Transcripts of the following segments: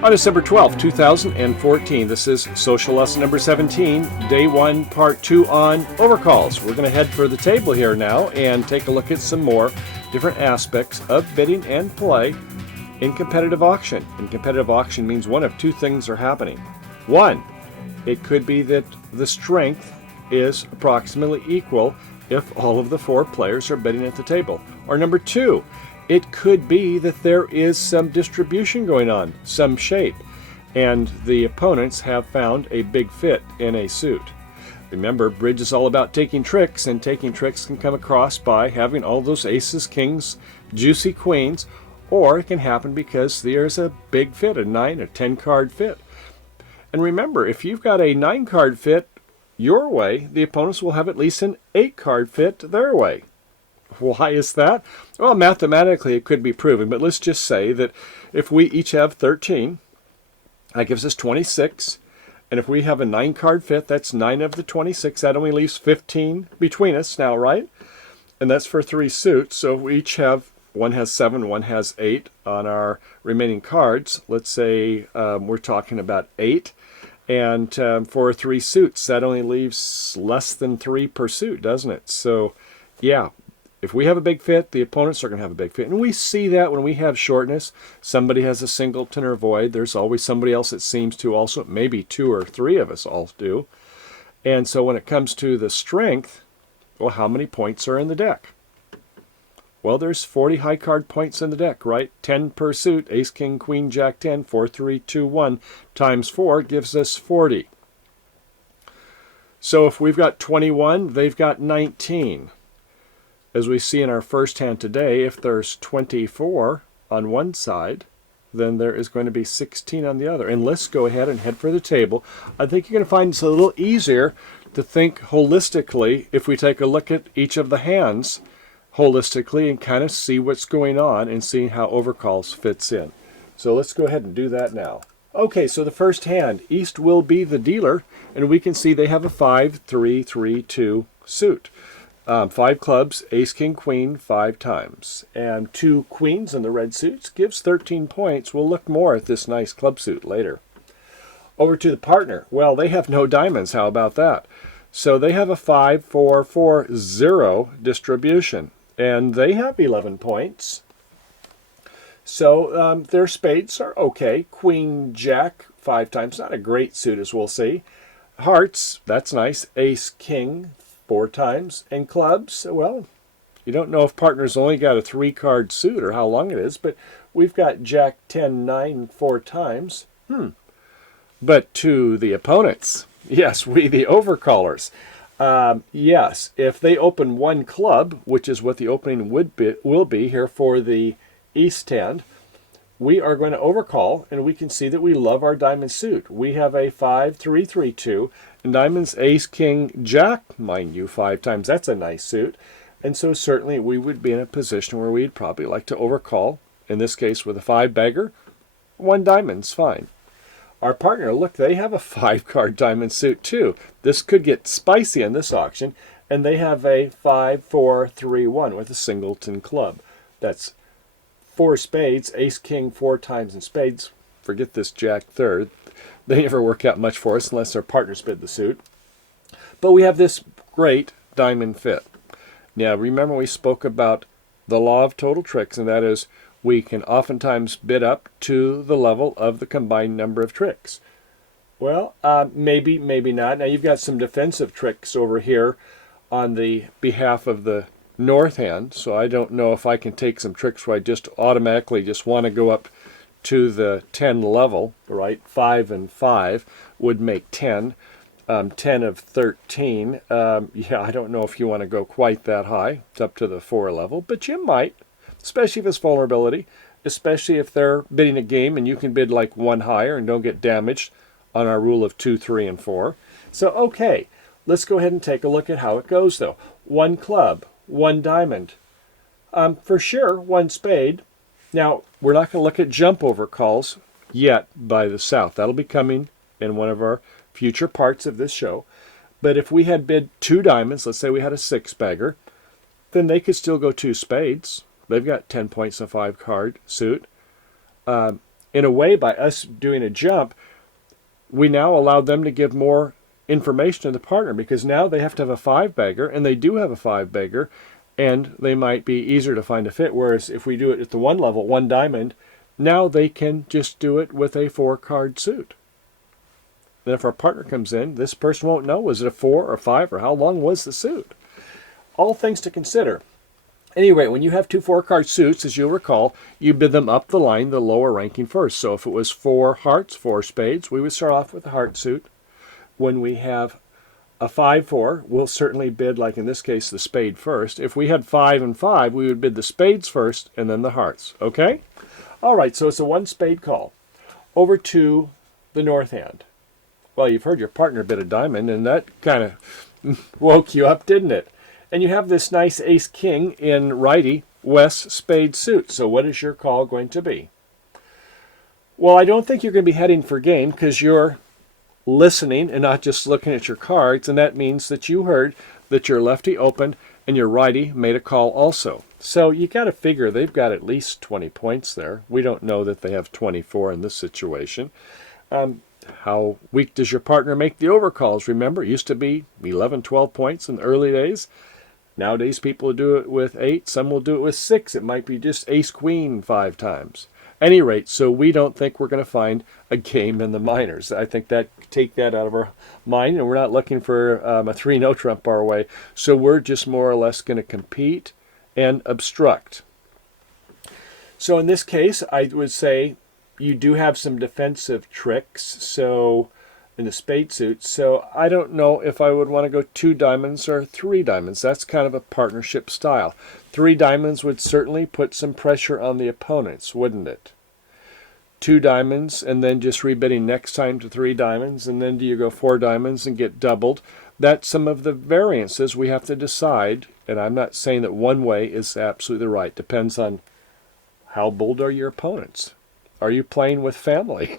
On December 12th, 2014, this is social lesson number 17, day 1, part 2 on overcalls. We're going to head for the table here now and take a look at some more different aspects of bidding and play in competitive auction. And competitive auction means one of two things are happening. One, it could be that the strength is approximately equal if all of the 4 players are bidding at the table. Or number 2, it could be that there is some distribution going on, some shape, and the opponents have found a big fit in a suit. Remember, bridge is all about taking tricks, and taking tricks can come across by having all those aces, kings, juicy queens, or it can happen because there's a big fit, a 9 or 10 card fit. And remember, if you've got a 9 card fit your way, the opponents will have at least an 8 card fit their way. Why is that? Well, mathematically it could be proven, but let's just say that if we each have 13, that gives us 26. And if we have a 9 card fit, that's 9 of the 26. That only leaves 15 between us now, right? And that's for 3 suits. So if we each have, one has 7, one has 8 on our remaining cards. Let's say we're talking about 8. And for 3 suits, that only leaves less than 3 per suit, doesn't it? So, yeah. If we have a big fit, the opponents are going to have a big fit. And we see that when we have shortness. Somebody has a singleton or void. There's always somebody else that seems to also. Maybe 2 or 3 of us all do. And so when it comes to the strength, well, how many points are in the deck? Well, there's 40 high card points in the deck, right? 10 per suit. Ace, king, queen, jack, 10. 4, 3, 2, 1 times 4 gives us 40. So if we've got 21, they've got 19. As we see in our first hand today, if there's 24 on one side, then there is going to be 16 on the other. And let's go ahead and head for the table. I think you're going to find it's a little easier to think holistically if we take a look at each of the hands holistically and kind of see what's going on and see how overcalls fits in. So let's go ahead and do that now. Okay, so the first hand, East will be the dealer, and we can see they have a 5-3-3-2 suit. 5 clubs, ace, king, queen, 5 times. And 2 queens in the red suits gives 13 points. We'll look more at this nice club suit later. Over to the partner. Well, they have no diamonds. How about that? So they have a 5-4-4-0 distribution. And they have 11 points. So their spades are okay. Queen, jack, 5 times. Not a great suit, as we'll see. Hearts, that's nice. Ace, king, 4 times. And clubs, well, you don't know if partner's only got a 3-card suit or how long it is, but we've got jack, 10, 9, 4 times. But to the opponents, yes, we the overcallers, yes, if they open 1 club, which is what the opening will be here for the East hand, we are going to overcall, and we can see that we love our diamond suit. We have a 5-3-3-2, and diamonds, ace, king, jack, mind you, 5 times. That's a nice suit. And so certainly we would be in a position where we'd probably like to overcall, in this case with a 5-bagger. 1 diamond's fine. Our partner, look, they have a 5-card diamond suit too. This could get spicy in this auction, and they have a 5-4-3-1 with a singleton club. That's 4 spades, ace, king, 4 times in spades. Forget this jack third. They never work out much for us unless their partners bid the suit. But we have this great diamond fit. Now remember we spoke about the law of total tricks, and that is we can oftentimes bid up to the level of the combined number of tricks. Well, maybe, maybe not. Now you've got some defensive tricks over here on the behalf of the north hand, so I don't know if I can take some tricks where I just automatically just want to go up to the 10 level, right? 5 and 5 would make 10. 10 of 13. Yeah, I don't know if you want to go quite that high. It's up to the 4 level, but you might, especially if it's vulnerability, especially if they're bidding a game and you can bid like 1 higher and don't get damaged on our rule of 2, 3, and 4. So, okay, let's go ahead and take a look at how it goes, though. 1 club, 1 diamond. For sure, 1 spade. Now, we're not going to look at jump over calls yet by the South. That'll be coming in one of our future parts of this show. But if we had bid 2 diamonds, let's say we had a 6-bagger, then they could still go 2 spades. They've got 10 points in a 5-card suit. in a way, by us doing a jump, we now allow them to give more information to the partner, because now they have to have a 5-bagger, and they do have a 5-bagger, and they might be easier to find a fit. Whereas if we do it at the 1 level, 1 diamond, now they can just do it with a 4-card suit. Then if our partner comes in, this person won't know, was it a 4 or 5, or how long was the suit? All things to consider. Anyway, when you have 2 4-card suits, as you'll recall, you bid them up the line, the lower ranking first. So if it was 4 hearts, 4 spades, we would start off with the heart suit. When we have a 5-4, we'll certainly bid, like in this case, the spade first. If we had 5 and 5, we would bid the spades first and then the hearts. Okay? All right, so it's a 1 spade call. Over to the north hand. Well, you've heard your partner bid a diamond, and that kind of woke you up, didn't it? And you have this nice ace-king in righty West spade suit. So what is your call going to be? Well, I don't think you're going to be heading for game, because you're listening and not just looking at your cards, and that means that you heard that your lefty opened and your righty made a call also. So you got to figure they've got at least 20 points there. We don't know that they have 24 in this situation. How weak does your partner make the overcalls? Remember, it used to be 11, 12 points in the early days. Nowadays, people do it with 8. Some will do it with 6. It might be just ace-queen 5 times. Any rate, so we don't think we're going to find a game in the minors. I think that take that out of our mind, and we're not looking for a 3-no trump our way. So we're just more or less going to compete and obstruct. So in this case, I would say you do have some defensive tricks. So in the spade suit. So I don't know if I would want to go 2 diamonds or 3 diamonds. That's kind of a partnership style. 3 diamonds would certainly put some pressure on the opponents, wouldn't it? 2 diamonds and then just rebidding next time to 3 diamonds, and then do you go 4 diamonds and get doubled? That's some of the variances we have to decide, and I'm not saying that one way is absolutely right. Depends on how bold are your opponents. Are you playing with family?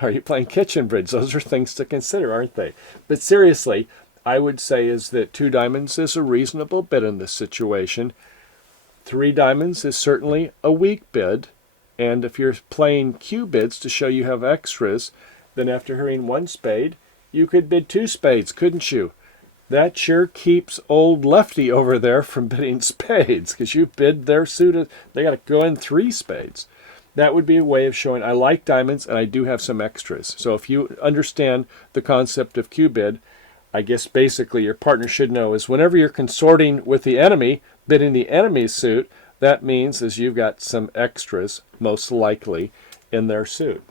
Are you playing kitchen bridge? Those are things to consider, aren't they? But seriously, I would say is that 2 diamonds is a reasonable bid in this situation. 3 diamonds is certainly a weak bid. And if you're playing Q bids to show you have extras, then after hearing 1 spade, you could bid 2 spades, couldn't you? That sure keeps old lefty over there from bidding spades, because you bid their suit. They got to go in 3 spades. That would be a way of showing I like diamonds and I do have some extras. So if you understand the concept of Q bid, I guess basically your partner should know is whenever you're consorting with the enemy, bidding the enemy's suit, that means is you've got some extras, most likely, in their suit.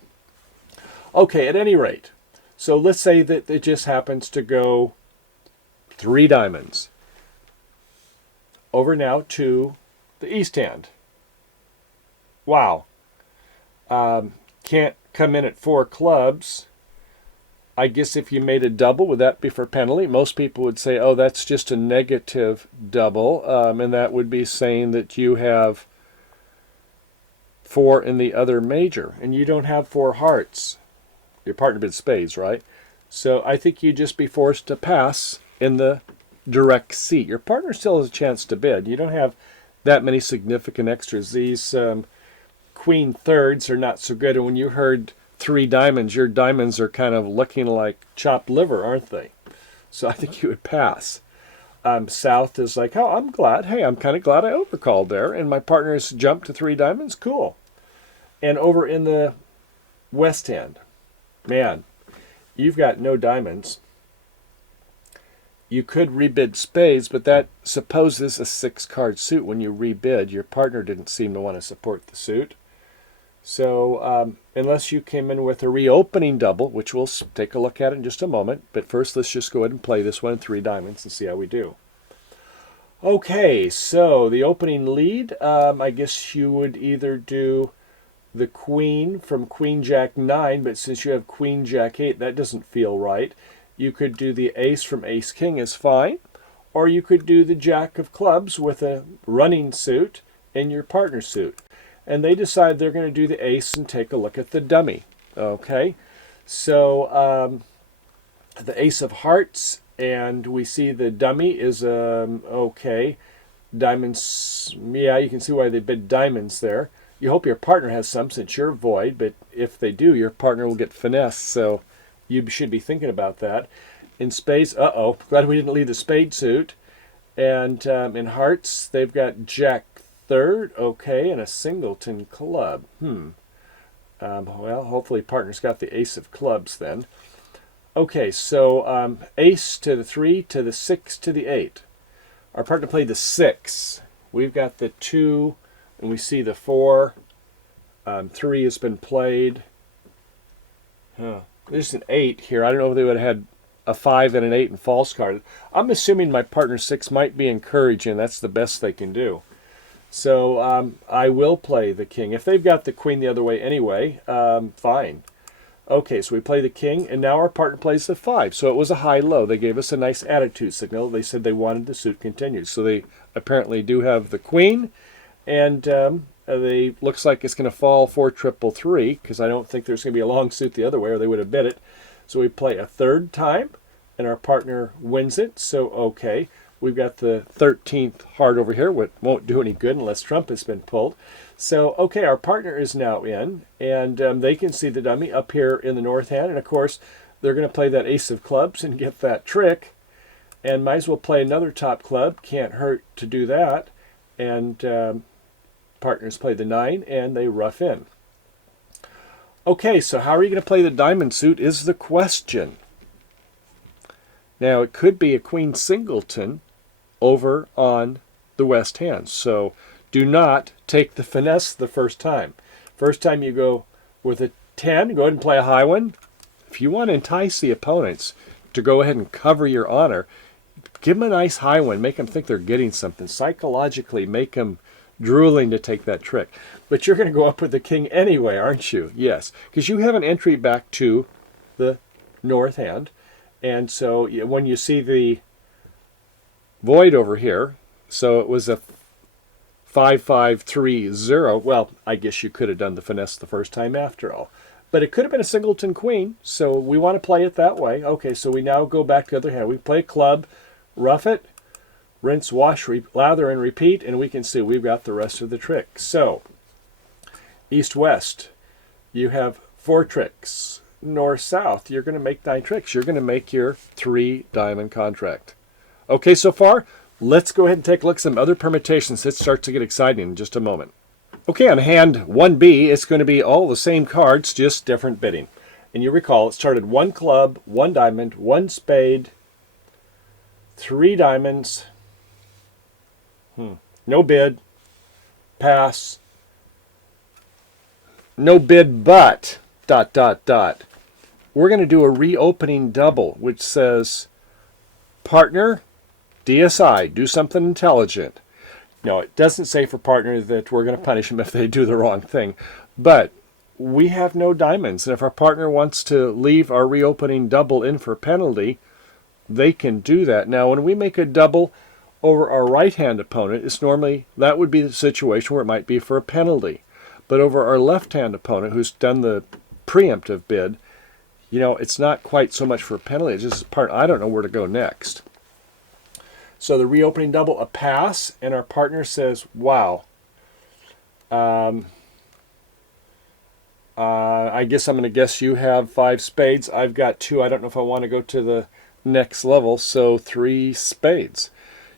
Okay, at any rate, so let's say that it just happens to go 3 diamonds. Over now to the east hand. Wow. Can't come in at 4 clubs. I guess if you made a double, would that be for penalty? Most people would say, oh, that's just a negative double, and that would be saying that you have 4 in the other major, and you don't have 4 hearts. Your partner bid spades, right? So I think you'd just be forced to pass in the direct seat. Your partner still has a chance to bid. You don't have that many significant extras. These queen thirds are not so good, and when you heard 3 diamonds, your diamonds are kind of looking like chopped liver, aren't they? So I think you would pass. South is like, oh, I'm glad. Hey, I'm kind of glad I overcalled there, and my partner's jumped to 3 diamonds. Cool. And over in the west hand, man, you've got no diamonds. You could rebid spades, but that supposes a 6-card suit. When you rebid, your partner didn't seem to want to support the suit. So unless you came in with a reopening double, which we'll take a look at in just a moment, but first let's just go ahead and play this one in 3 diamonds and see how we do. Okay, so the opening lead, I guess you would either do the queen from Queen Jack 9, but since you have Queen Jack 8, that doesn't feel right. You could do the ace from Ace King is fine, or you could do the Jack of Clubs with a running suit in your partner suit. And they decide they're going to do the ace and take a look at the dummy. Okay, so the ace of hearts, and we see the dummy is okay. Diamonds, yeah, you can see why they bid diamonds there. You hope your partner has some since you're void, but if they do, your partner will get finesse. So you should be thinking about that. In spades, uh-oh, glad we didn't leave the spade suit. And in hearts, they've got Jack third, okay, and a singleton club. Well, hopefully partner's got the ace of clubs then. Okay, so ace to the 3 to the 6 to the 8. Our partner played the 6. We've got the 2, and we see the 4. 3 has been played. There's an 8 here. I don't know if they would have had a 5 and an 8 and false card. I'm assuming my partner 6 might be encouraging. That's the best they can do. So I will play the king. If they've got the queen the other way anyway, fine. Okay, so we play the king, and now our partner plays the 5. So it was a high-low. They gave us a nice attitude signal. They said they wanted the suit continued. So they apparently do have the queen, and they looks like it's going to fall 4-3-3, because I don't think there's going to be a long suit the other way, or they would have bid it. So we play a third time, and our partner wins it. So, okay, we've got the 13th heart over here, which won't do any good unless trump has been pulled. So, okay, our partner is now in, and they can see the dummy up here in the north hand. And, of course, they're going to play that ace of clubs and get that trick. And might as well play another top club. Can't hurt to do that. And partners play the 9, and they rough in. Okay, so how are you going to play the diamond suit is the question. Now, it could be a queen singleton over on the west hand. So do not take the finesse the first time. First time you go with a 10, go ahead and play a high one. If you want to entice the opponents to go ahead and cover your honor, give them a nice high one. Make them think they're getting something. Psychologically, make them drooling to take that trick. But you're going to go up with the king anyway, aren't you? Yes, because you have an entry back to the north hand. And so when you see the void over here, so it was a 5-5-3-0. Well, I guess you could have done the finesse the first time after all. But it could have been a singleton queen, so we want to play it that way. Okay, so we now go back to the other hand. We play club, rough it, rinse, wash, lather, and repeat, and we can see we've got the rest of the trick. So, east-west, you have 4 tricks. North-south, you're going to make 9 tricks. You're going to make your 3-diamond contract. Okay, so far, let's go ahead and take a look at some other permutations. It starts to get exciting in just a moment. Okay, on hand 1B, it's going to be all the same cards, just different bidding. And you recall, it started 1 club, 1 diamond, 1 spade, 3 diamonds, no bid, pass, no bid but, ... We're going to do a reopening double, which says, partner, DSI, do something intelligent. No, it doesn't say for partner that we're going to punish them if they do the wrong thing. But we have no diamonds. And if our partner wants to leave our reopening double in for penalty, they can do that. Now, when we make a double over our right-hand opponent, it's normally, that would be the situation where it might be for a penalty. But over our left-hand opponent, who's done the preemptive bid, you know, it's not quite so much for a penalty. It's just part, I don't know where to go next. So the reopening double, a pass, and our partner says, wow. I guess I'm going to guess you have 5 spades. I've got 2. I don't know if I want to go to the next level, so 3 spades.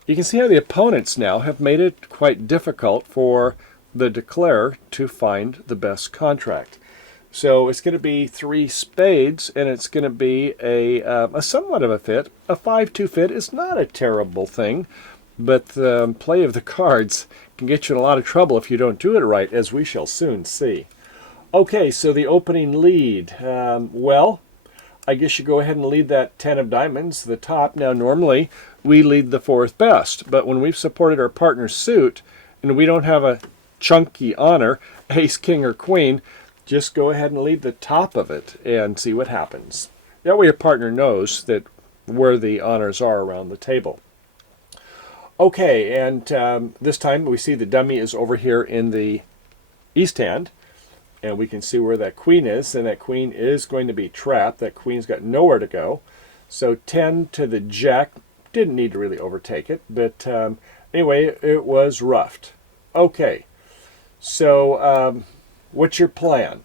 You can see how the opponents now have made it quite difficult for the declarer to find the best contract. So it's going to be 3 spades, and it's going to be a somewhat of a fit. A 5-2 fit is not a terrible thing, but the play of the cards can get you in a lot of trouble if you don't do it right, as we shall soon see. Okay, so the opening lead. Well, I guess you go ahead and lead that 10 of diamonds, the top. Now, normally, we lead the 4th best, but when we've supported our partner's suit, and we don't have a chunky honor, ace, king, or queen, just go ahead and lead the top of it and see what happens. That way your partner knows that where the honors are around the table. Okay, and this time we see the dummy is over here in the east hand, and we can see where that queen is, and that queen is going to be trapped. That queen's got nowhere to go. So 10 to the jack, didn't need to really overtake it, but anyway, it was roughed. Okay, So, what's your plan?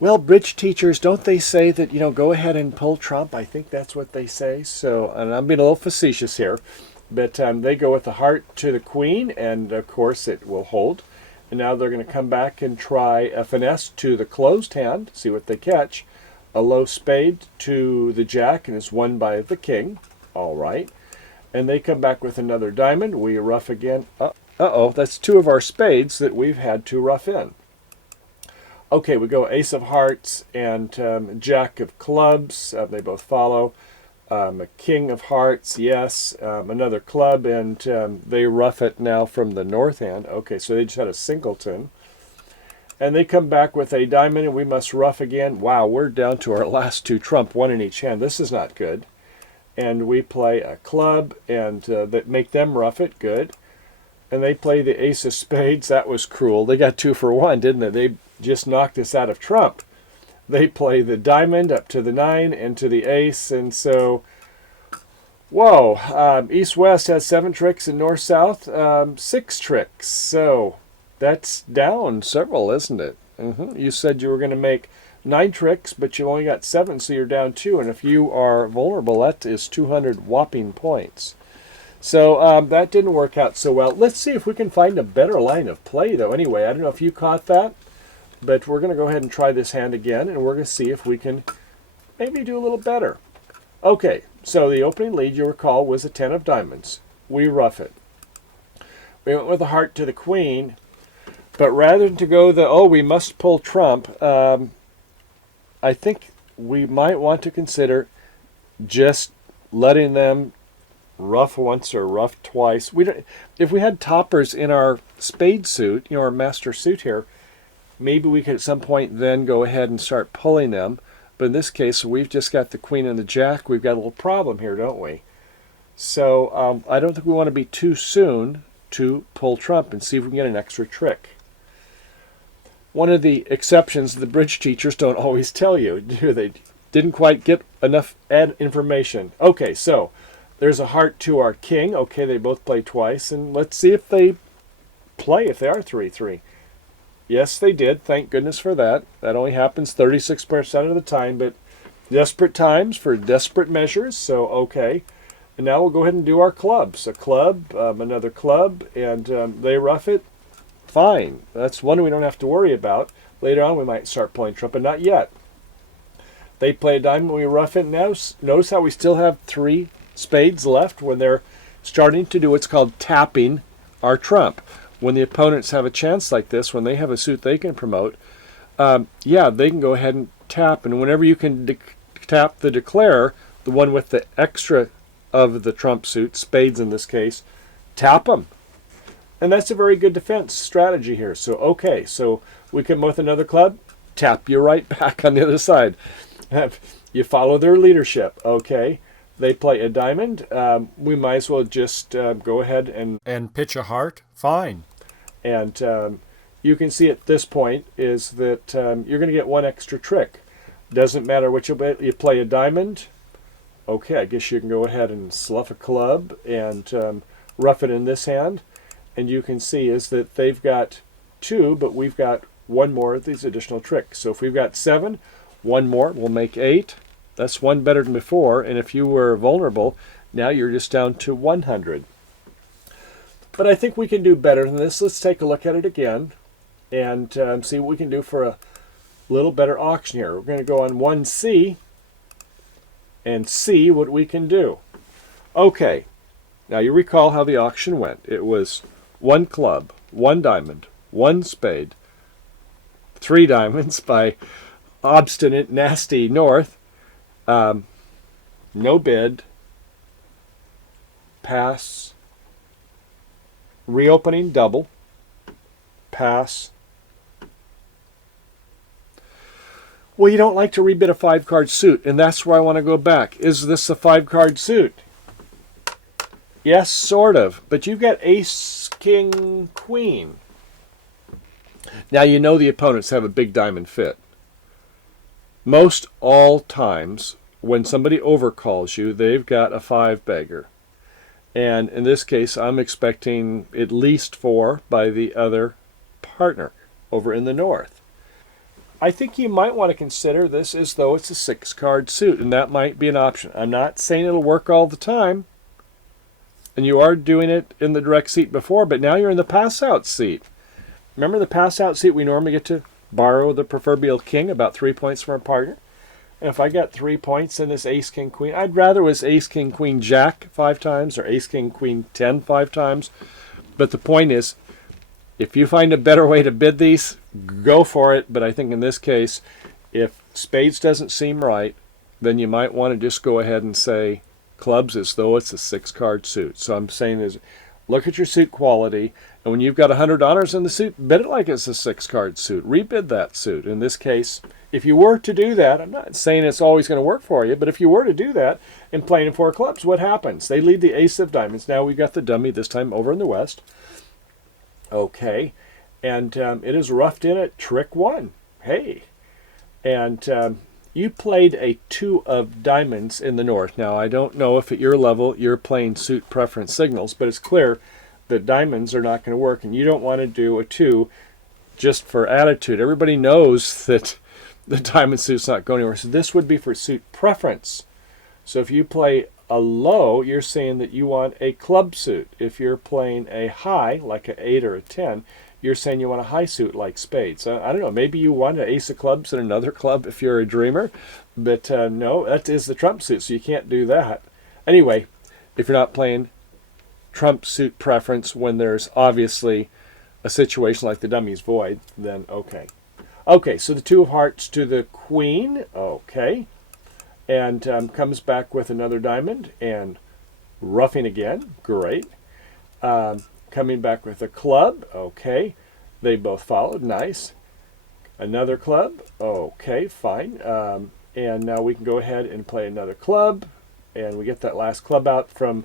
Well, bridge teachers, don't they say that, go ahead and pull trump? I think that's what they say. So, and I'm being a little facetious here, but they go with the heart to the queen, and of course it will hold. And now they're going to come back and try a finesse to the closed hand, see what they catch. A low spade to the jack, and it's won by the king. All right. And they come back with another diamond. We rough again. Uh-oh, that's two of our spades that we've had to rough in. Okay, we go ace of hearts and jack of clubs. They both follow. A king of hearts, yes. Another club, and they rough it now from the north hand. Okay, so they just had a singleton. And they come back with a diamond, and we must rough again. Wow, we're down to our last two trump, one in each hand. This is not good. And we play a club, and that make them rough it. Good. And they play the ace of spades. That was cruel. They got 2 for 1, didn't they? They just knocked us out of trump. They play the diamond up to the 9 and to the ace, and so, whoa, east-west has 7 tricks and north-south 6 tricks. So that's down several, isn't it? You said you were going to make 9 tricks, but you only got 7, so you're down 2. And if you are vulnerable, that is 200 whopping points. So that didn't work out so well. Let's see if we can find a better line of play, though. Anyway, I don't know if you caught that, but we're going to go ahead and try this hand again, and we're going to see if we can maybe do a little better. Okay, so the opening lead, you recall, was a 10 of diamonds. We rough it. We went with a heart to the queen, but rather than to go we must pull trump, I think we might want to consider just letting them rough once or rough twice. If we had toppers in our spade suit, our master suit here, maybe we could at some point then go ahead and start pulling them. But in this case, we've just got the queen and the jack. We've got a little problem here, don't we? So I don't think we want to be too soon to pull trump and see if we can get an extra trick. One of the exceptions the bridge teachers don't always tell you, do they? Didn't quite get enough information. Okay, so there's a heart to our king. Okay, they both play twice, and let's see if they play, if they are 3-3. Yes, they did. Thank goodness for that. That only happens 36% of the time, but desperate times for desperate measures, so okay. And now we'll go ahead and do our clubs. A club, another club, and they rough it. Fine. That's one we don't have to worry about. Later on, we might start playing trump, but not yet. They play a diamond, we rough it. Now, notice how we still have 3 spades left when they're starting to do what's called tapping our trump. When the opponents have a chance like this, when they have a suit they can promote, yeah, they can go ahead and tap. And whenever you can tap the declare, the one with the extra of the trump suit, spades in this case, tap them. And that's a very good defense strategy here. So, okay, so we come with another club, tap you right back on the other side. You follow their leadership, okay? They play a diamond. We might as well just go ahead and pitch a heart. Fine. And you can see at this point is that you're going to get 1 extra trick. Doesn't matter what you play a diamond. Okay, I guess you can go ahead and slough a club and rough it in this hand. And you can see is that they've got 2, but we've got 1 more of these additional tricks. So if we've got 7, 1 more will make 8. That's 1 better than before. And if you were vulnerable, now you're just down to 100. But I think we can do better than this. Let's take a look at it again and see what we can do for a little better auction here. We're going to go on 1C and see what we can do. Okay, now you recall how the auction went. It was 1 club, 1 diamond, 1 spade, 3 diamonds by obstinate, nasty North. No bid, pass, reopening double, pass. Well, you don't like to rebid a 5-card suit, and that's where I want to go back. Is this a 5-card suit? Yes, sort of, but you've got ace, king, queen. Now you know the opponents have a big diamond fit. Most all times, when somebody overcalls you, they've got a 5-bagger. And in this case, I'm expecting at least 4 by the other partner over in the north. I think you might want to consider this as though it's a 6-card suit, and that might be an option. I'm not saying it'll work all the time, and you are doing it in the direct seat before, but now you're in the pass-out seat. Remember the pass-out seat, we normally get to borrow the proverbial king, about 3 points from our partner. And if I got 3 points in this ace, king, queen, I'd rather it was ace, king, queen, jack 5 times or ace, king, queen, 10 5 times. But the point is, if you find a better way to bid these, go for it. But I think in this case, if spades doesn't seem right, then you might want to just go ahead and say clubs as though it's a 6-card suit. So I'm saying is, look at your suit quality, and when you've got $100 in the suit, bid it like it's a 6-card suit. Rebid that suit. In this case, if you were to do that, I'm not saying it's always going to work for you, but if you were to do that and playing 4 clubs, what happens? They lead the ace of diamonds. Now we've got the dummy this time over in the west. Okay, and it is roughed in at trick 1. Hey, and you played a 2 of diamonds in the north. Now, I don't know if at your level you're playing suit preference signals, but it's clear that diamonds are not going to work, and you don't want to do a 2 just for attitude. Everybody knows that the diamond suit's not going anywhere, so this would be for suit preference. So if you play a low, you're saying that you want a club suit. If you're playing a high, like an 8 or a 10, you're saying you want a high suit like spades. I don't know, maybe you want an ace of clubs and another club if you're a dreamer, but no, that is the trump suit, so you can't do that. Anyway, if you're not playing trump suit preference when there's obviously a situation like the dummy's void, then okay. Okay, so the 2 of hearts to the queen, okay, and comes back with another diamond and roughing again, great. Coming back with a club, okay. They both followed, nice. Another club, okay, fine. And now we can go ahead and play another club, and we get that last club out from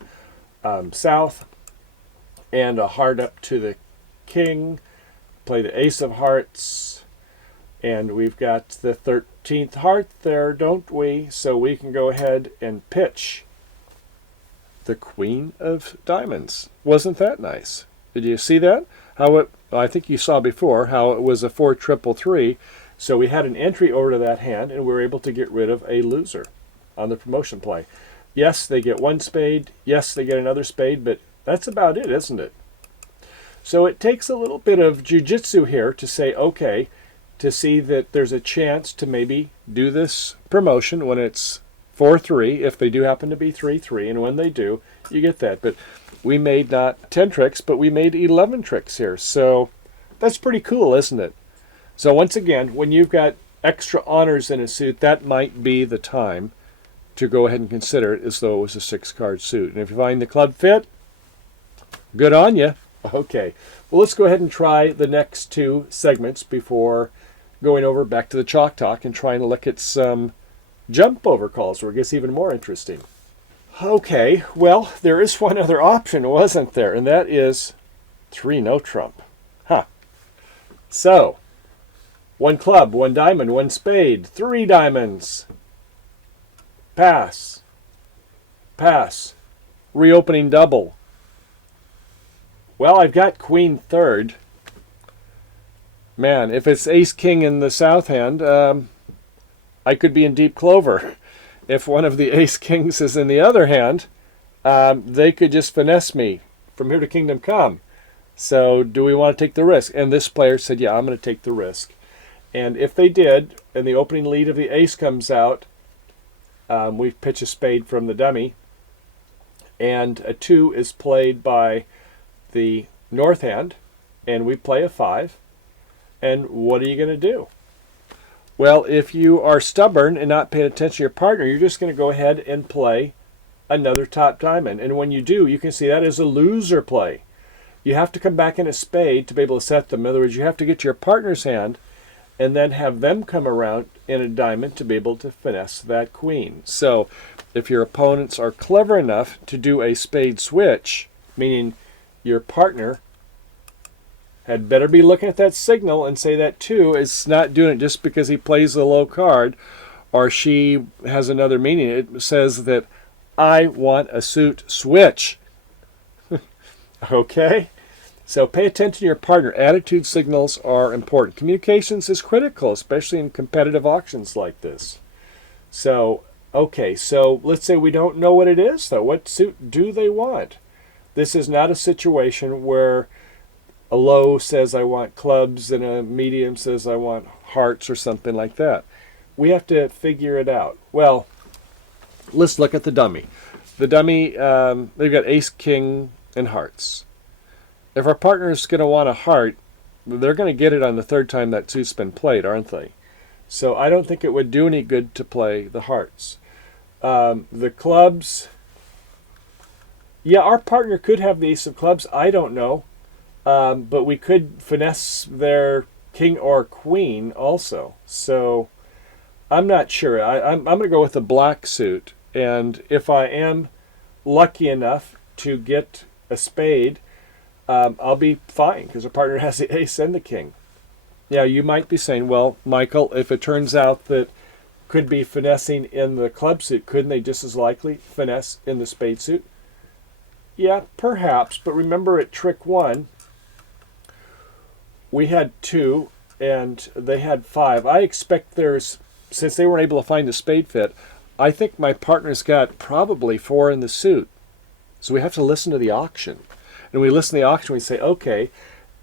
south, and a heart up to the king. Play the ace of hearts, and we've got the 13th heart there, don't we? So we can go ahead and pitch the queen of diamonds. Wasn't that nice? Did you see that? How it? I think you saw before how it was a 4-3-3. So we had an entry over to that hand, and we were able to get rid of a loser on the promotion play. Yes, they get 1 spade. Yes, they get another spade, but that's about it, isn't it? So it takes a little bit of jiu-jitsu here to say, okay, to see that there's a chance to maybe do this promotion when it's 4-3, if they do happen to be 3-3, and when they do, you get that. But we made not 10 tricks, but we made 11 tricks here. So that's pretty cool, isn't it? So once again, when you've got extra honors in a suit, that might be the time to go ahead and consider it as though it was a 6-card suit. And if you find the club fit, good on you. Okay, well, let's go ahead and try the next 2 segments before going over back to the chalk talk and trying to look at some jump overcalls where it gets even more interesting. Okay, well, there is one other option, wasn't there? And that is 3 no trump. Huh. So, 1 club, 1 diamond, 1 spade, 3 diamonds. Pass. Pass. Reopening double. Well, I've got queen third. Man, if it's ace king in the south hand, I could be in deep clover. If one of the ace kings is in the other hand, they could just finesse me from here to kingdom come. So do we want to take the risk? And this player said, yeah, I'm going to take the risk. And if they did, and the opening lead of the ace comes out, we pitch a spade from the dummy, and a 2 is played by the north hand, and we play a 5. And what are you going to do? Well, if you are stubborn and not paying attention to your partner, you're just going to go ahead and play another top diamond. And when you do, you can see that is a loser play. You have to come back in a spade to be able to set them. In other words, you have to get to your partner's hand and then have them come around in a diamond to be able to finesse that queen. So if your opponents are clever enough to do a spade switch, meaning your partner had better be looking at that signal and say that 2 is not doing it just because he plays a low card or she has another meaning. It says that I want a suit switch. Okay? So pay attention to your partner. Attitude signals are important. Communications is critical, especially in competitive auctions like this. So, okay, so let's say we don't know what it is, though. What suit do they want? This is not a situation where a low says I want clubs and a medium says I want hearts or something like that. We have to figure it out. Well, let's look at the dummy. The dummy, they've got ace, king, and hearts. If our partner is going to want a heart, they're going to get it on the third time that suit's been played, aren't they? So I don't think it would do any good to play the hearts. The clubs, yeah, our partner could have the ace of clubs. I don't know. But we could finesse their king or queen also. So I'm not sure. I'm going to go with the black suit. And if I am lucky enough to get a spade, I'll be fine because the partner has the ace and the king. Now, you might be saying, well, Michael, if it turns out that could be finessing in the club suit, couldn't they just as likely finesse in the spade suit? Yeah, perhaps. But remember at trick 1, we had 2 and they had 5. I expect since they weren't able to find a spade fit, I think my partner's got probably 4 in the suit. So we have to listen to the auction. And we listen to the auction, we say, okay,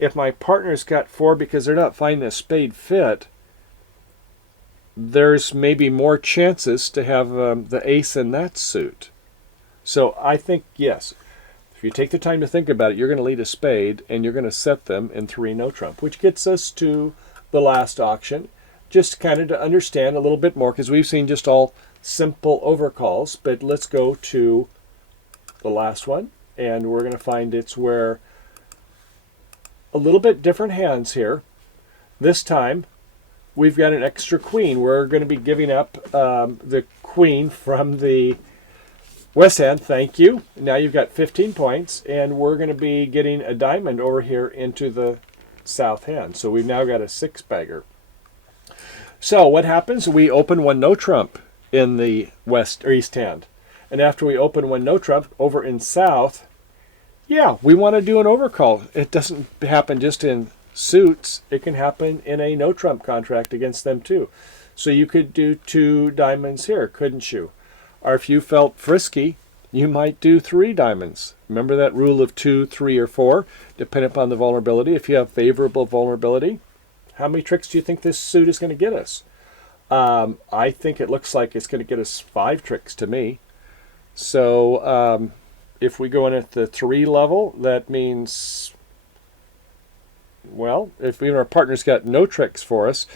if my partner's got 4 because they're not finding a spade fit, there's maybe more chances to have the ace in that suit. So I think, yes, if you take the time to think about it, you're going to lead a spade and you're going to set them in 3 no trump, which gets us to the last auction, just kind of to understand a little bit more, because we've seen just all simple overcalls, but let's go to the last one. And we're going to find it's where a little bit different hands here. This time, we've got an extra queen. We're going to be giving up the queen from the west hand. Thank you. Now you've got 15 points, and we're going to be getting a diamond over here into the south hand. So we've now got a 6-bagger. So what happens? We open 1 no trump in the west or east hand. And after we open 1 no trump over in south, yeah, we want to do an overcall. It doesn't happen just in suits. It can happen in a no trump contract against them too. So you could do 2 diamonds here, couldn't you? Or if you felt frisky, you might do 3 diamonds. Remember that rule of 2, 3, or 4, depending upon the vulnerability. If you have favorable vulnerability, how many tricks do you think this suit is going to get us? I think it looks like it's going to get us 5 tricks to me. So if we go in at the 3 level, that means, well, if even our partner's got no tricks for us,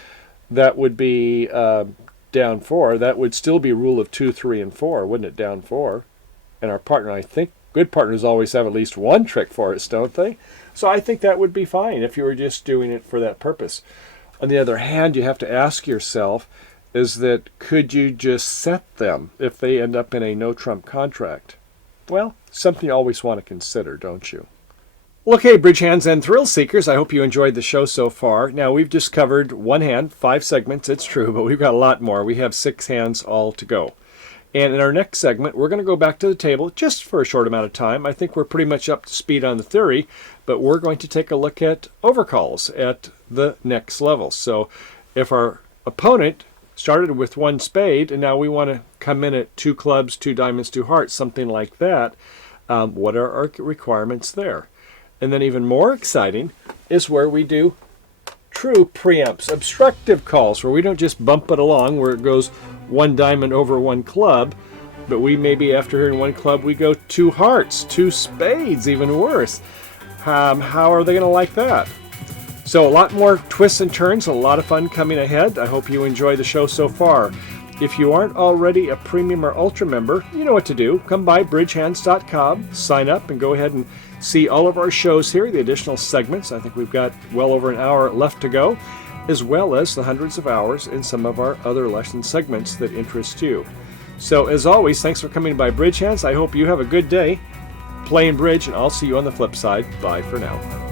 that would be down 4. That would still be rule of 2, 3, and 4, wouldn't it? Down 4. And our partner, I think, good partners always have at least 1 trick for us, don't they? So I think that would be fine if you were just doing it for that purpose. On the other hand, you have to ask yourself, is that could you just set them if they end up in a no trump contract? Well, something you always want to consider, don't you? Well, okay, bridge hands and thrill seekers, I hope you enjoyed the show so far. Now, we've just covered 1 hand, 5 segments, it's true, but we've got a lot more. We have 6 hands all to go. And in our next segment, we're going to go back to the table just for a short amount of time. I think we're pretty much up to speed on the theory, but we're going to take a look at overcalls at the next level. So if our opponent started with 1 spade and now we want to come in at 2 clubs, 2 diamonds, 2 hearts, something like that, what are our requirements there? And then even more exciting is where we do true preempts, obstructive calls, where we don't just bump it along where it goes 1 diamond over 1 club, but we maybe after hearing 1 club, we go 2 hearts, 2 spades, even worse. How are they going to like that? So a lot more twists and turns, a lot of fun coming ahead. I hope you enjoy the show so far. If you aren't already a premium or ultra member, you know what to do. Come by bridgehands.com, sign up, and go ahead and see all of our shows here, the additional segments. I think we've got well over an hour left to go, as well as the hundreds of hours in some of our other lesson segments that interest you. So as always, thanks for coming by Bridge Hands. I hope you have a good day playing bridge, and I'll see you on the flip side. Bye for now.